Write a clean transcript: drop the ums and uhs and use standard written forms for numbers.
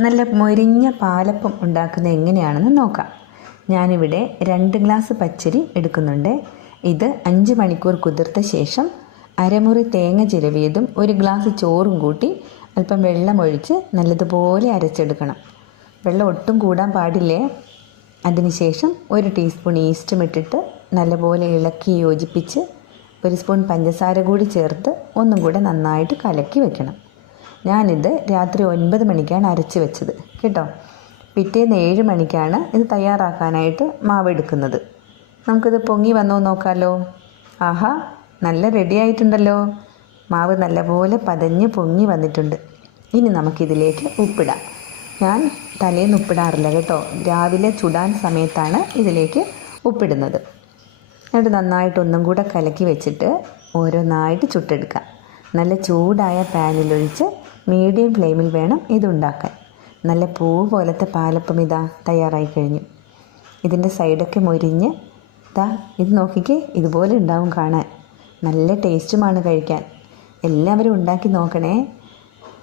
നല്ല മൊരിഞ്ഞ പാലപ്പം ഉണ്ടാക്കുന്നത് എങ്ങനെയാണെന്ന് നോക്കാം. ഞാനിവിടെ 2 ഗ്ലാസ് പച്ചരി എടുക്കുന്നുണ്ട്. ഇത് 5 മണിക്കൂർ കുതിർത്ത ശേഷം അരമുറി തേങ്ങ ചിരവിയതും 1 ഗ്ലാസ് ചോറും കൂട്ടി അല്പം വെള്ളമൊഴിച്ച് നല്ലതുപോലെ അരച്ചെടുക്കണം. വെള്ളം ഒട്ടും കൂടാൻ പാടില്ലേ. അതിനുശേഷം 1 ടീസ്പൂൺ ഈസ്റ്റും ഇട്ടിട്ട് നല്ലപോലെ ഇളക്കി യോജിപ്പിച്ച് 1 സ്പൂൺ പഞ്ചസാര കൂടി ചേർത്ത് ഒന്നും കൂടെ നന്നായിട്ട് കലക്കി വെക്കണം. ഞാനിത് രാത്രി 9 മണിക്കാണ് അരച്ച് വെച്ചത് കേട്ടോ. പിറ്റേന്ന് 7 മണിക്കാണ് ഇത് തയ്യാറാക്കാനായിട്ട് മാവ് എടുക്കുന്നത്. നമുക്കിത് പൊങ്ങി വന്നോ നോക്കാമല്ലോ. ആഹാ, നല്ല റെഡി ആയിട്ടുണ്ടല്ലോ. മാവ് നല്ലപോലെ പതഞ്ഞ് പൊങ്ങി വന്നിട്ടുണ്ട്. ഇനി നമുക്കിതിലേക്ക് ഉപ്പിടാം. ഞാൻ തലേന്ന് ഉപ്പിടാറില്ല കേട്ടോ. രാവിലെ ചുടാൻ സമയത്താണ് ഇതിലേക്ക് ഉപ്പിടുന്നത്. എന്നിട്ട് നന്നായിട്ട് ഒന്നും കൂടെ കലക്കി വെച്ചിട്ട് ഓരോന്നായിട്ട് ചുട്ടെടുക്കാം. നല്ല ചൂടായ പാനിലൊഴിച്ച് മീഡിയം ഫ്ലെയിമിൽ വേണം ഇതുണ്ടാക്കാൻ. നല്ല പൂ പോലത്തെ പാലപ്പം ഇതാ തയ്യാറായി കഴിഞ്ഞു. ഇതിൻ്റെ സൈഡൊക്കെ മൊരിഞ്ഞ് ഇത് നോക്കിക്കേ, ഇതുപോലെ ഉണ്ടാവും കാണാൻ. നല്ല ടേസ്റ്റുമാണ് കഴിക്കാൻ. എല്ലാവരും ഉണ്ടാക്കി നോക്കണേ.